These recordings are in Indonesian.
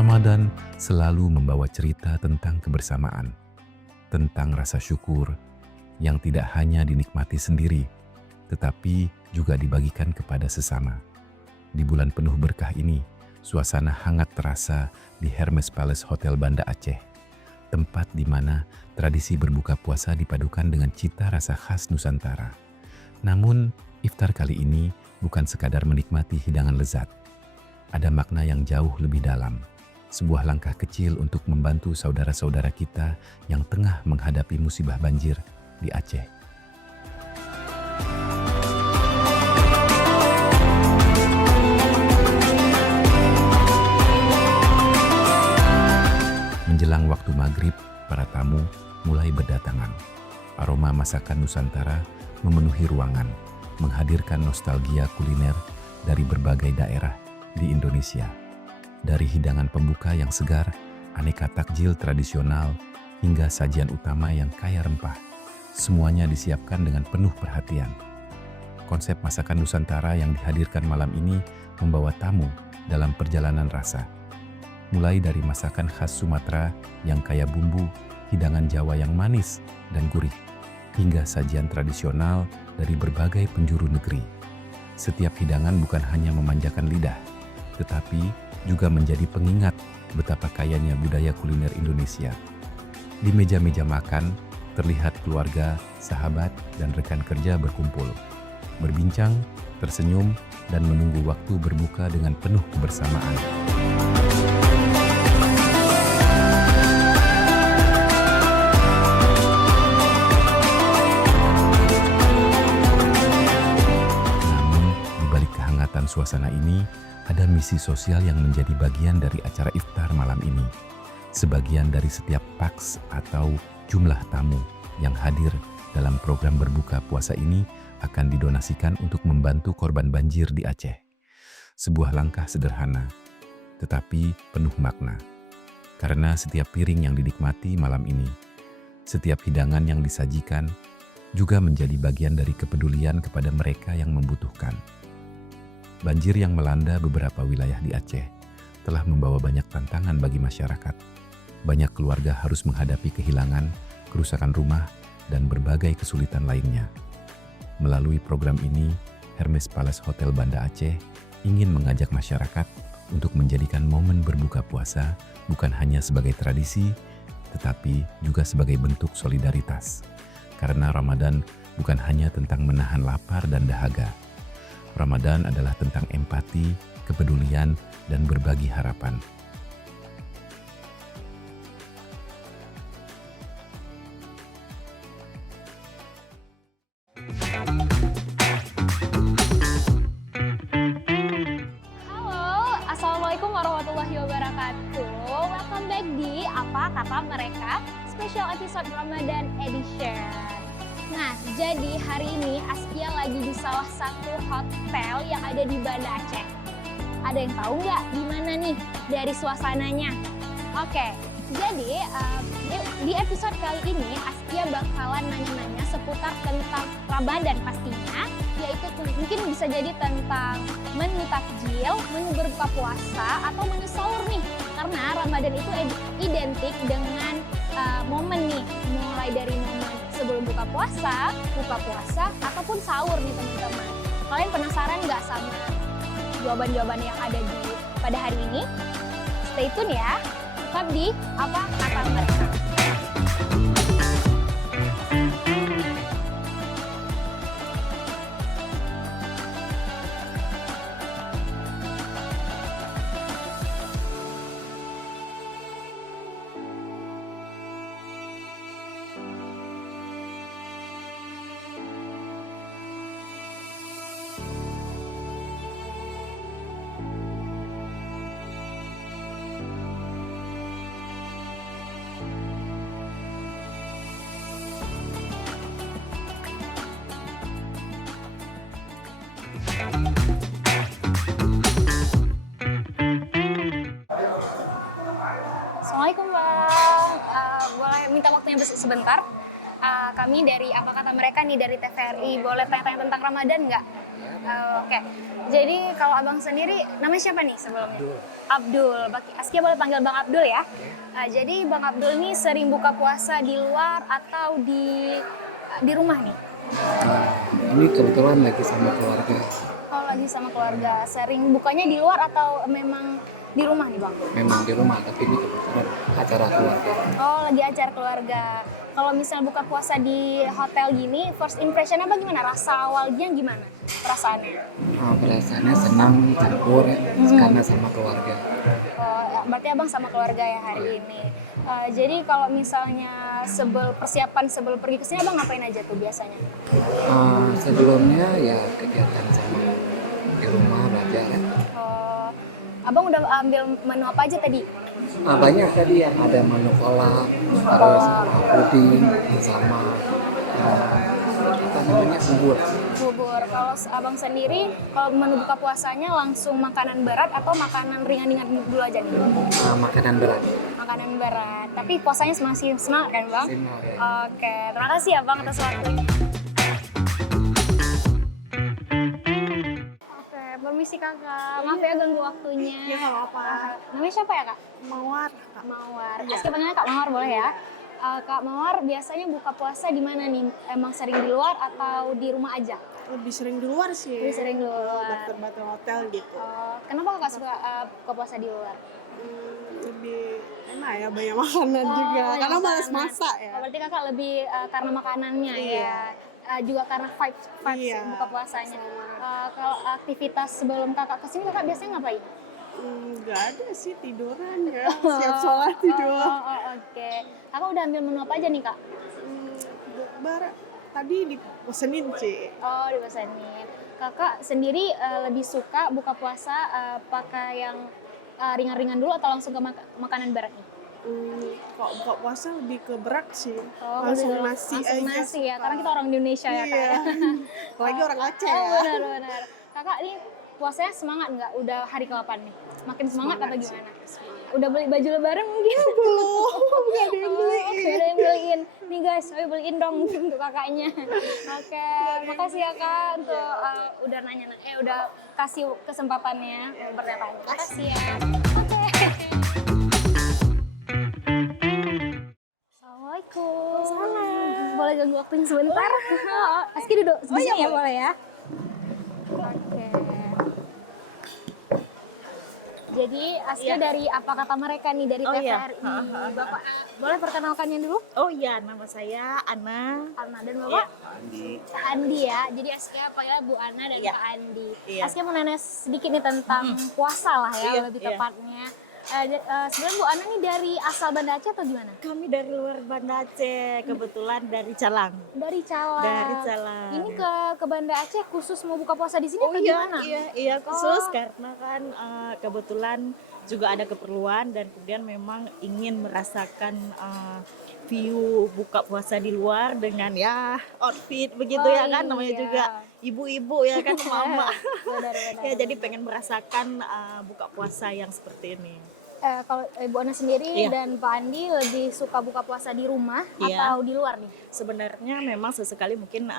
Ramadan selalu membawa cerita tentang kebersamaan, tentang rasa syukur yang tidak hanya dinikmati sendiri, tetapi juga dibagikan kepada sesama. Di bulan penuh berkah ini, suasana hangat terasa di Hermes Palace Hotel Banda Aceh, tempat di mana tradisi berbuka puasa dipadukan dengan cita rasa khas Nusantara. Namun, iftar kali ini bukan sekadar menikmati hidangan lezat. Ada makna yang jauh lebih dalam. Sebuah langkah kecil untuk membantu saudara-saudara kita yang tengah menghadapi musibah banjir di Aceh. Menjelang waktu maghrib, para tamu mulai berdatangan. Aroma masakan Nusantara memenuhi ruangan, menghadirkan nostalgia kuliner dari berbagai daerah di Indonesia. Dari hidangan pembuka yang segar, aneka takjil tradisional, hingga sajian utama yang kaya rempah, semuanya disiapkan dengan penuh perhatian. Konsep masakan Nusantara yang dihadirkan malam ini membawa tamu dalam perjalanan rasa. Mulai dari masakan khas Sumatera yang kaya bumbu, hidangan Jawa yang manis dan gurih, hingga sajian tradisional dari berbagai penjuru negeri. Setiap hidangan bukan hanya memanjakan lidah, tetapi juga menjadi pengingat betapa kayanya budaya kuliner Indonesia. Di meja-meja makan, terlihat keluarga, sahabat, dan rekan kerja berkumpul, berbincang, tersenyum, dan menunggu waktu berbuka dengan penuh kebersamaan. Namun, di balik kehangatan suasana ini, ada misi sosial yang menjadi bagian dari acara iftar malam ini. Sebagian dari setiap paks atau jumlah tamu yang hadir dalam program berbuka puasa ini akan didonasikan untuk membantu korban banjir di Aceh. Sebuah langkah sederhana, tetapi penuh makna. Karena setiap piring yang dinikmati malam ini, setiap hidangan yang disajikan, juga menjadi bagian dari kepedulian kepada mereka yang membutuhkan. Banjir yang melanda beberapa wilayah di Aceh telah membawa banyak tantangan bagi masyarakat. Banyak keluarga harus menghadapi kehilangan, kerusakan rumah, dan berbagai kesulitan lainnya. Melalui program ini, Hermes Palace Hotel Banda Aceh ingin mengajak masyarakat untuk menjadikan momen berbuka puasa bukan hanya sebagai tradisi, tetapi juga sebagai bentuk solidaritas. Karena Ramadan bukan hanya tentang menahan lapar dan dahaga. Ramadan adalah tentang empati, kepedulian, dan berbagi harapan. Halo, Assalamualaikum warahmatullahi wabarakatuh. Welcome back di Apa Kata Mereka Special Episode Ramadan Edition. Nah, jadi hari ini Askia lagi di salah satu hotel yang ada di Banda Aceh. Ada yang tahu nggak di mana nih dari suasananya? Oke, jadi di episode kali ini Askia bakalan nanya-nanya seputar tentang Ramadan pastinya, yaitu mungkin bisa jadi tentang menu takjil, menu berbuka puasa, atau menu sahur nih. Karena Ramadan itu identik dengan momen nih, mulai dari momen sebelum buka puasa, ataupun sahur nih teman-teman. Kalian penasaran nggak sama jawaban-jawaban yang ada pada hari ini? Stay tune ya, tetap di Apa Kata Mereka. Assalamualaikum Bang, boleh minta waktunya sebentar? Kami dari Apa Kata Mereka nih dari TVRI, boleh tanya-tanya tentang Ramadan nggak? Oke. Jadi kalau abang sendiri namanya siapa nih sebelumnya? Abdul. Askia boleh panggil Bang Abdul ya. Jadi Bang Abdul ini sering buka puasa di luar atau di rumah nih? Ini kebetulan lagi sama keluarga, Kalau lagi sama keluarga, sering bukanya di luar atau memang di rumah nih Bang? memang di rumah, tapi ini kebetulan acara keluarga. Oh, lagi acara keluarga. Kalau misalnya buka puasa di hotel gini, first impression apa gimana? Rasa awalnya gimana? Perasaannya? Perasaannya senang, campur ya, karena sama keluarga. Oh, ya, berarti abang sama keluarga ya hari ini. Jadi kalau misalnya persiapan sebelum pergi ke sini abang ngapain aja tuh biasanya? Sebelumnya ya kegiatan sama di rumah belajar ya. Oh, abang udah ambil menu apa aja tadi? Banyak tadi yang ada menu kolak, terus puding, sama apa namanya bubur. Bubur. Kalau abang sendiri, kalau menu buka puasanya langsung makanan berat atau makanan ringan-ringan dulu aja nih? Makanan berat. Makanan berat. Tapi puasanya masih semangat kan bang? Simal ya. Oke, terima kasih ya bang atas waktunya. Oke, permisi kakak. Maaf ya ganggu waktunya. Ya nggak apa-apa. Namanya siapa ya kak? Mawar, Kak. Mawar. Iya. Asli panggilnya Kak Mawar boleh ya? Kak Mawar biasanya buka puasa di mana nih? Emang sering di luar atau di rumah aja? Lebih sering di luar sih. Lebih sering di luar. Daftar hotel gitu. Kenapa kakak suka buka puasa di luar? Lebih enak ya, banyak makanan juga. banyak Karena malas makanan. masak ya. Berarti kakak lebih karena makanannya Iya. ya? Juga karena vibes Iya. buka puasanya. Kalau aktivitas sebelum kakak kesini kakak biasanya ngapain? Nggak ada sih, tiduran ya. Siap sholat tidur. Oke. Kakak udah ambil menu apa aja nih kak? Tadi dipesenin sih. Oh, dipesanin. Kakak sendiri lebih suka buka puasa pakai yang ringan-ringan dulu atau langsung ke makanan berat nih? Kalau buka puasa lebih ke berat sih. Oh, Langsung bener. nasi Langsung aja. nasi ya, karena kita orang Indonesia ya kak. Iya. Ya? Apalagi orang Aceh Oh, ya. benar-benar. Kakak ini puasanya semangat nggak? Udah hari ke-8 nih? Makin semangat atau sih. gimana? Udah beli baju lebaran mungkin? Belum, nggak ada yang beliin. Nggak ada yang beliin. Nih guys, ayo beliin dong untuk kakaknya. Oke, makasih ya kak untuk udah udah kasih kesempatannya pernyataannya. Makasih ya. Oke. Assalamualaikum. Salam. Boleh ganggu waktunya sebentar? Aski duduk di sini ya boleh ya? Oke. Jadi Aski dari apa kata mereka nih dari TVRI. Bapak boleh perkenalkannya dulu? Oh iya, nama saya Ana. Ana dan Bapak? Andi. Andi ya. Jadi Askia panggilnya Bu Ana dan Iya. Pak Andi. Iya. Askia mau nanya sedikit nih tentang puasa lah ya Iya, lebih iya. tepatnya. Sebenarnya Bu Ana nih dari asal Banda Aceh atau gimana? Kami dari luar Banda Aceh, kebetulan dari Calang. Dari Calang. Dari Calang. Ini ke Banda Aceh khusus mau buka puasa di sini Oh atau iya, gimana? iya khusus Oh. karena kan kebetulan juga ada keperluan dan kemudian memang ingin merasakan view buka puasa di luar dengan ya outfit begitu Oh, ya kan, namanya iya. juga ibu-ibu ya kan, mama. Benar-benar. Ya jadi pengen merasakan buka puasa yang seperti ini. Kalau Bu Ana sendiri Iya. dan Pak Andi lebih suka buka puasa di rumah Iya. atau di luar nih? Sebenarnya memang sesekali mungkin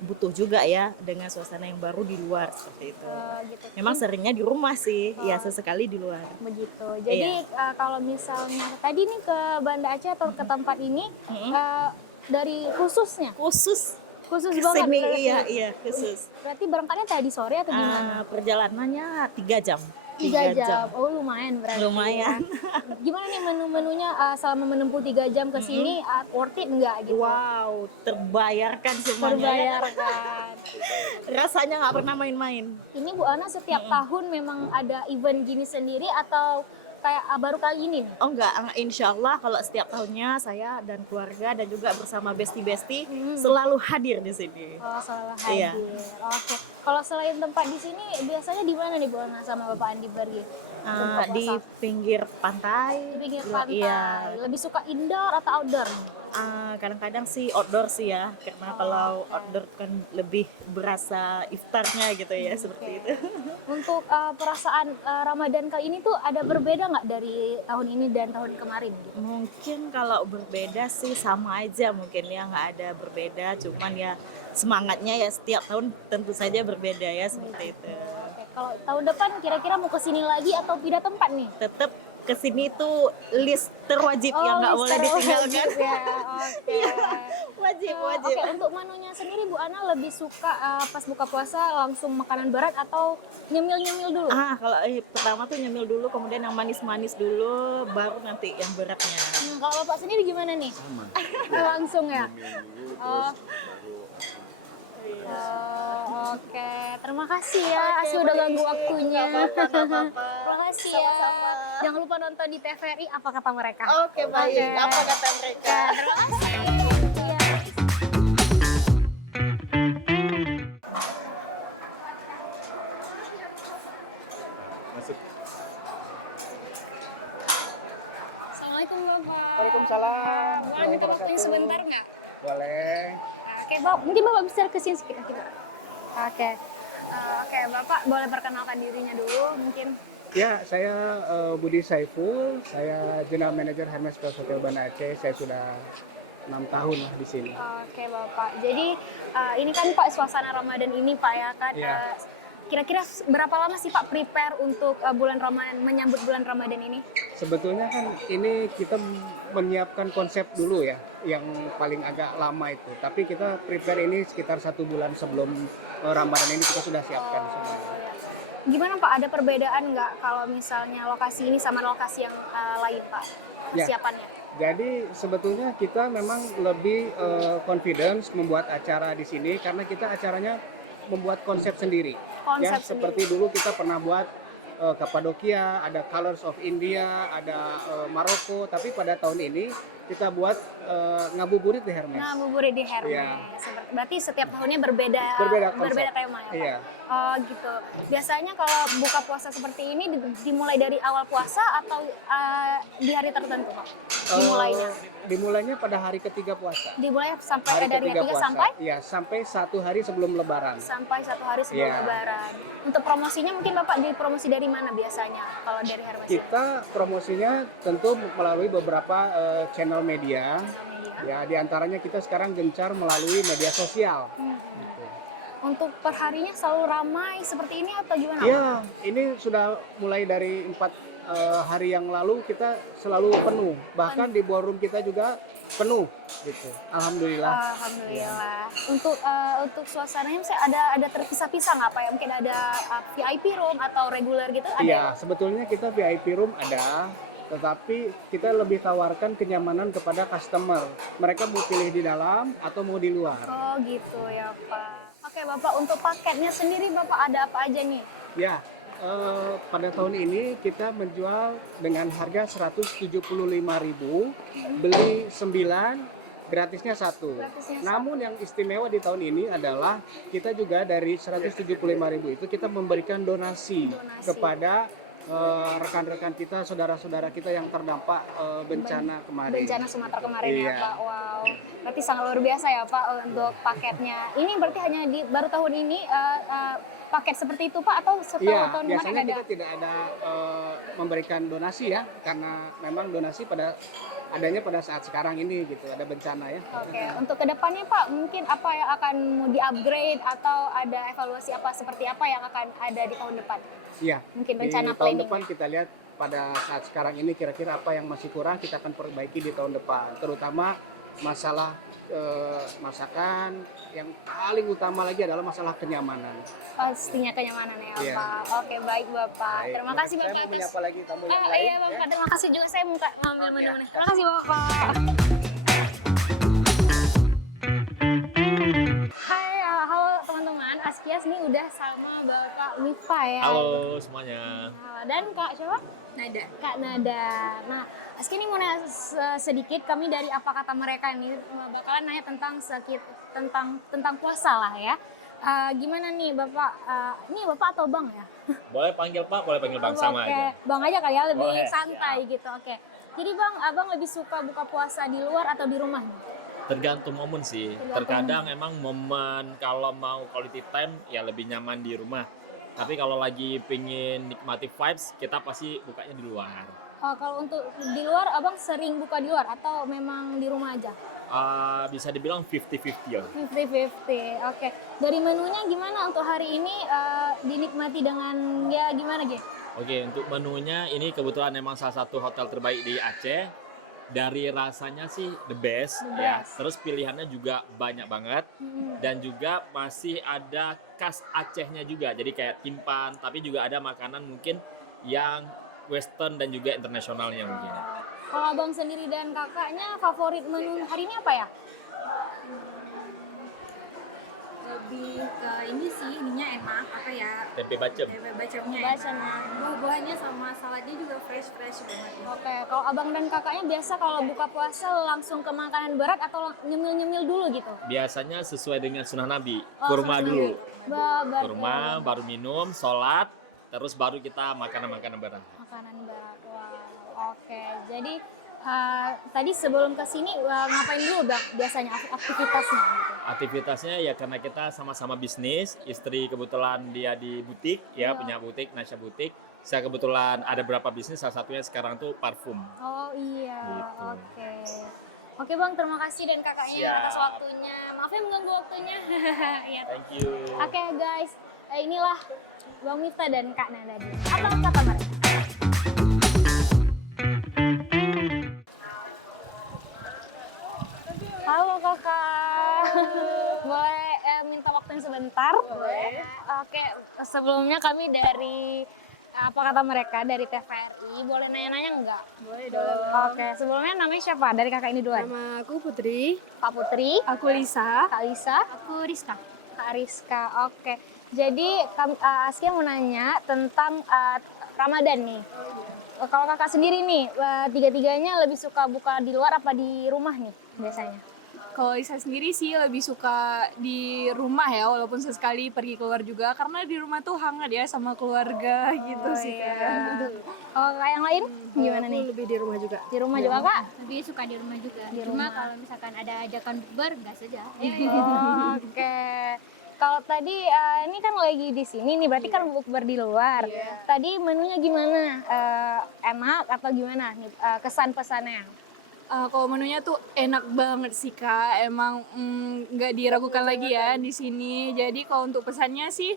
butuh juga ya dengan suasana yang baru di luar seperti itu. Gitu. Memang seringnya di rumah sih, ya sesekali di luar. Begitu. Jadi kalau misalnya tadi nih ke Banda Aceh atau ke tempat ini dari khususnya Khusus khusus sini, banget. iya khusus. Berarti berangkatnya tadi sore atau gimana? Perjalanannya 3 jam. 3 jam. Oh lumayan berarti. Lumayan. Gimana nih menu-menunya selama menempuh 3 jam ke sini worth it enggak gitu? Wow, terbayarkan semuanya. Terbayarkan. Rasanya nggak pernah main-main. Ini Bu Ana setiap tahun memang ada event gini sendiri atau kayak baru kali ini nih? Oh enggak, insya Allah kalau setiap tahunnya saya dan keluarga dan juga bersama besti-besti selalu hadir di sini. Oh, salah Iya. hadir. Oke. Kalau selain tempat di sini, biasanya di mana nih Bu Ana sama Bapak Andi pergi? Buka Di puasa? pinggir pantai. Di pinggir pantai. Iya. Lebih suka indoor atau outdoor nih? Kadang-kadang sih outdoor sih ya, karena kalau outdoor kan lebih berasa iftarnya gitu ya, seperti itu. Untuk perasaan Ramadan kali ini tuh ada berbeda nggak dari tahun ini dan tahun kemarin gitu? Mungkin kalau berbeda sih sama aja mungkin ya, nggak ada berbeda, cuman ya semangatnya ya setiap tahun tentu saja berbeda ya seperti itu. Oke, kalau tahun depan kira-kira mau ke sini lagi atau pindah tempat nih? Tetap kesini tuh list terwajib yang nggak boleh ditinggalkan. Ya, oke. Wajib. Oke, untuk menunya sendiri Bu Ana lebih suka pas buka puasa langsung makanan berat atau nyemil-nyemil dulu? Kalau pertama tuh nyemil dulu, kemudian yang manis-manis dulu, baru nanti yang beratnya. Kalau Bapak sendiri gimana nih? Sama. Langsung ya? Dulu, Oh. Oh, oke. Terima kasih ya, Asih udah ganggu waktunya. Terima kasih ya. Jangan lupa nonton di TVRI Apa Kata Mereka. Oke, baik. Oke. Apa kata mereka? Ya, terima kasih. Ya. Assalamualaikum Bapak. Waalaikumsalam. Boleh minta waktunya sebentar nggak? Boleh. Oke, Bapak, mungkin Bapak bisa kesini sekitar kita. Oke. Oke, Bapak boleh perkenalkan dirinya dulu mungkin. Ya, saya Budi Saiful. Saya General Manager Hermes Plus Hotel Banda Aceh. Saya sudah 6 tahun lah di sini. Oke, Bapak. Jadi ini kan Pak suasana Ramadan ini Pak ya kan. Iya. Kira-kira berapa lama sih Pak prepare untuk bulan Ramadan, menyambut bulan Ramadan ini? Sebetulnya kan ini kita menyiapkan konsep dulu ya, yang paling agak lama itu. Tapi kita prepare ini sekitar 1 bulan sebelum Ramadan ini kita sudah siapkan semuanya. Gimana Pak, ada perbedaan nggak kalau misalnya lokasi ini sama lokasi yang lain Pak, Ya. persiapannya? Jadi sebetulnya kita memang lebih confidence membuat acara di sini karena kita acaranya membuat konsep sendiri. Konsep Seperti dulu kita pernah buat Kapadokia, ada Colors of India, ada Maroko, tapi pada tahun ini kita buat ngabuburit di Hermes. Nah, buburit di Hermes. Iya. Berarti setiap tahunnya berbeda Konsep. tema ya Pak? Iya. Oh gitu. Biasanya kalau buka puasa seperti ini dimulai dari awal puasa atau di hari tertentu Pak? Dimulainya? Dimulainya pada hari ketiga puasa. Dimulai sampai dari hari 3 sampai? Iya, sampai 1 hari sebelum Lebaran. Sampai 1 hari sebelum Iya. Lebaran. Untuk promosinya mungkin Bapak dipromosi dari mana biasanya kalau dari Hermes? Kita promosinya tentu melalui beberapa channel media. Media. Ya, diantaranya kita sekarang gencar melalui media sosial. Gitu. Untuk perharinya selalu ramai seperti ini atau gimana? Iya, ini sudah mulai dari 4 hari yang lalu kita selalu penuh. Bahkan di ballroom kita juga penuh gitu. Alhamdulillah. Alhamdulillah. Untuk suasananya misalnya ada terpisah-pisah nggak Pak ya? Mungkin ada VIP room atau regular gitu ada? Iya, sebetulnya kita VIP room ada, tetapi kita lebih tawarkan kenyamanan kepada customer. Mereka mau pilih di dalam atau mau di luar. Oh gitu ya Pak. Oke Bapak, untuk paketnya sendiri Bapak ada apa aja nih? Ya, pada tahun ini kita menjual dengan harga 175.000, beli 9, gratisnya 1. Gratisnya Namun yang istimewa di tahun ini adalah kita juga dari 175.000 itu kita memberikan donasi. Kepada rekan-rekan kita, saudara-saudara kita yang terdampak bencana kemarin. Bencana Sumatera kemarin ya Iya. Pak. Wow. Berarti sangat luar biasa ya Pak untuk paketnya. Ini berarti hanya baru tahun ini paket seperti itu Pak atau setelah Iya, tahun biasanya kemarin ada? kita tidak ada memberikan donasi ya, karena memang donasi adanya pada saat sekarang ini gitu, ada bencana ya. Oke, untuk kedepannya Pak, mungkin apa yang akan mau di-upgrade atau ada evaluasi apa seperti apa yang akan ada di tahun depan? Iya. Mungkin Di rencana tahun planning. depan kita lihat pada saat sekarang ini kira-kira apa yang masih kurang kita akan perbaiki di tahun depan, terutama masalah masakan. Yang paling utama lagi adalah masalah kenyamanan. Pastinya kenyamanan ya Iya. Pak. Oke, baik Bapak. Baik, Terima kasih saya Bapak mau atas. menyapa lagi tamu yang lain. Iya Bapak, ya. terima kasih juga saya mau ngambil Oke, menu-menu. ya. Terima kasih Bapak. Hai, halo teman-teman. Askias nih udah sama Bapak Mifa ya. Halo semuanya. Dan Kak siapa? Nada. Kak Nada. Nah, Aski ini mau nanya sedikit, kami dari Apa Kata Mereka nih bakalan nanya tentang puasa lah ya. Gimana nih Bapak? Ini Bapak atau Bang ya? Boleh panggil Pak, boleh panggil Bang sama Oke, aja. Bang aja kali ya, lebih Boleh, santai gitu. Oke. Jadi Bang, Abang lebih suka buka puasa di luar atau di rumah? Tergantung momen sih. Tergantung Terkadang emang momen kalau mau quality time ya lebih nyaman di rumah. Tapi kalau lagi pingin nikmati vibes, kita pasti bukanya di luar. Kalau untuk di luar, Abang sering buka di luar atau memang di rumah aja? Bisa dibilang 50-50 ya. 50-50. Oke. Dari menunya gimana untuk hari ini dinikmati dengan ya gimana, Ge? Oke, untuk menunya ini kebetulan memang salah satu hotel terbaik di Aceh. Dari rasanya sih the best, The ya. best. Terus pilihannya juga banyak banget. Dan juga masih ada khas Acehnya juga. Jadi kayak timpan, tapi juga ada makanan mungkin yang western dan juga internasionalnya mungkin. Kalau abang sendiri dan kakaknya favorit menu hari ini apa ya? Lebih ke ini sih, ininya enak, apa ya, Tempe bacem. tempe bacemnya Bacemnya. enak, buah-buahnya sama saladnya juga fresh banget. Oke, kalau abang dan kakaknya biasa kalau buka puasa langsung ke makanan berat atau nyemil-nyemil dulu gitu? Biasanya sesuai dengan sunnah Nabi, Oh, kurma sunnah dulu. Kurma, Kurma, baru minum, sholat, terus baru kita makanan-makanan berat. makanan berat. Wow. Oke, jadi tadi sebelum ke sini ngapain dulu bang? Biasanya aktivitasnya gitu. Aktivitasnya ya karena kita sama-sama bisnis, istri kebetulan dia di butik, ya punya butik, Nasya Butik. Saya kebetulan ada beberapa bisnis, salah satunya sekarang tuh parfum. Oh iya, Gitu. oke. Oke bang, terima kasih dan kakaknya Siap. atas waktunya. Maaf ya mengganggu waktunya. Iya. Thank you. Oke guys, inilah Bang Miftah dan Kak Nanda. Apa kata mereka? Halo kakak. Boleh minta waktunya sebentar? Boleh. Oke, sebelumnya kami dari apa kata mereka dari TVRI, boleh nanya-nanya enggak? Boleh dong. Oke, sebelumnya namanya siapa? Dari kakak ini duluan. Nama aku Putri, Kak Putri, aku Lisa. Kak Lisa, Aku Rizka. Kak Rizka. Oke. Jadi Askia mau nanya tentang Ramadan nih. Kalau kakak sendiri nih, tiga-tiganya lebih suka buka di luar apa di rumah nih biasanya? Kalau Lisa sendiri sih lebih suka di rumah ya, walaupun sesekali pergi keluar juga, karena di rumah tuh hangat ya sama keluarga gitu sih kan. Kalau kakak yang lain gimana nih? Lebih di rumah juga. Di rumah juga kak? Lebih suka di rumah juga. Di Cuma rumah. kalau misalkan ada ajakan bukber, gas aja. Oke. Kalau tadi ini kan lagi di sini nih, berarti kan bukber di luar. Tadi menunya gimana? Enak atau gimana nih kesan pesannya? Kalau menunya tuh enak banget sih Kak, emang nggak diragukan lagi ya di sini. Jadi kalau untuk pesannya sih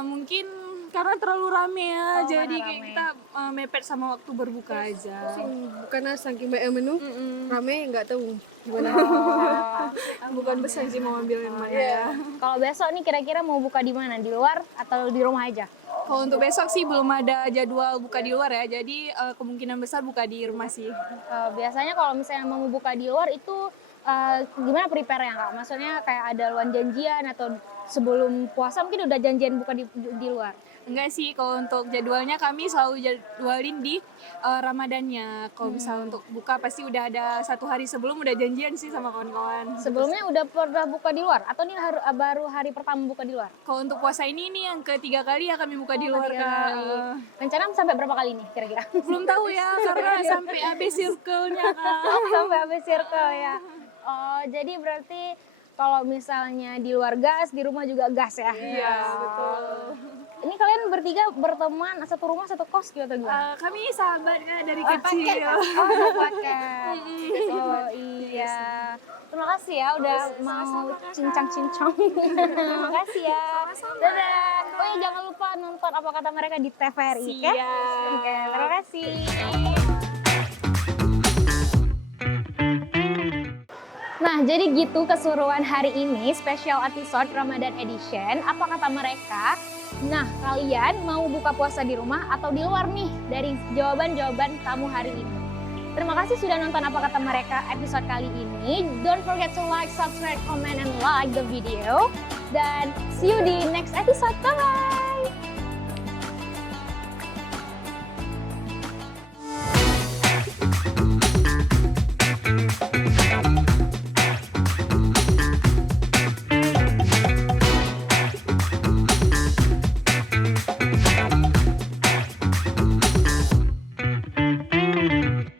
mungkin karena terlalu rame ya, jadi karena kayak rame. kita mepet sama waktu berbuka aja. Karena saking banyak menu, rame nggak tahu gimana. Bukan pesan sih mau ambil yang mana ya. Kalau besok nih kira-kira mau buka di mana? Di luar atau di rumah aja? Kalau untuk besok sih belum ada jadwal buka di luar ya, jadi kemungkinan besar buka di rumah sih. Biasanya kalau misalnya mau buka di luar itu gimana prepare-nya kak? Maksudnya kayak ada luan janjian atau sebelum puasa mungkin udah janjian buka di luar? Enggak sih, kalau untuk jadwalnya kami selalu jadwalin di Ramadannya. Kalau misal untuk buka pasti udah ada 1 hari sebelum udah janjian sih sama kawan-kawan. Sebelumnya udah pernah buka di luar atau ini baru hari pertama buka di luar? Kalau untuk puasa ini nih yang ketiga kali ya kami buka di luar ketiga Kak. kali. Rencana sampai berapa kali nih kira-kira? Belum tahu ya karena sampai habis circle-nya Kak. Sampai habis circle ya. Oh, jadi berarti kalau misalnya di luar gas, di rumah juga gas ya? Iya, betul. Ini kalian bertiga berteman satu rumah satu kos gitu atau gimana? Kami sahabat Kak dari kecil. Oh, paket. Oh iya. Terima kasih ya udah mau cincang-cincang. Terima kasih ya. Dadah. Oh iya, jangan lupa nonton apa kata mereka di TVRI ya. Siap. Oke, terima kasih. Nah, jadi gitu keseruan hari ini, special episode Ramadan Edition. Apa kata mereka? Nah, kalian mau buka puasa di rumah atau di luar nih dari jawaban-jawaban kamu hari ini? Terima kasih sudah nonton apa kata mereka episode kali ini. Don't forget to like, subscribe, comment, and like the video. Dan see you di next episode. Bye-bye!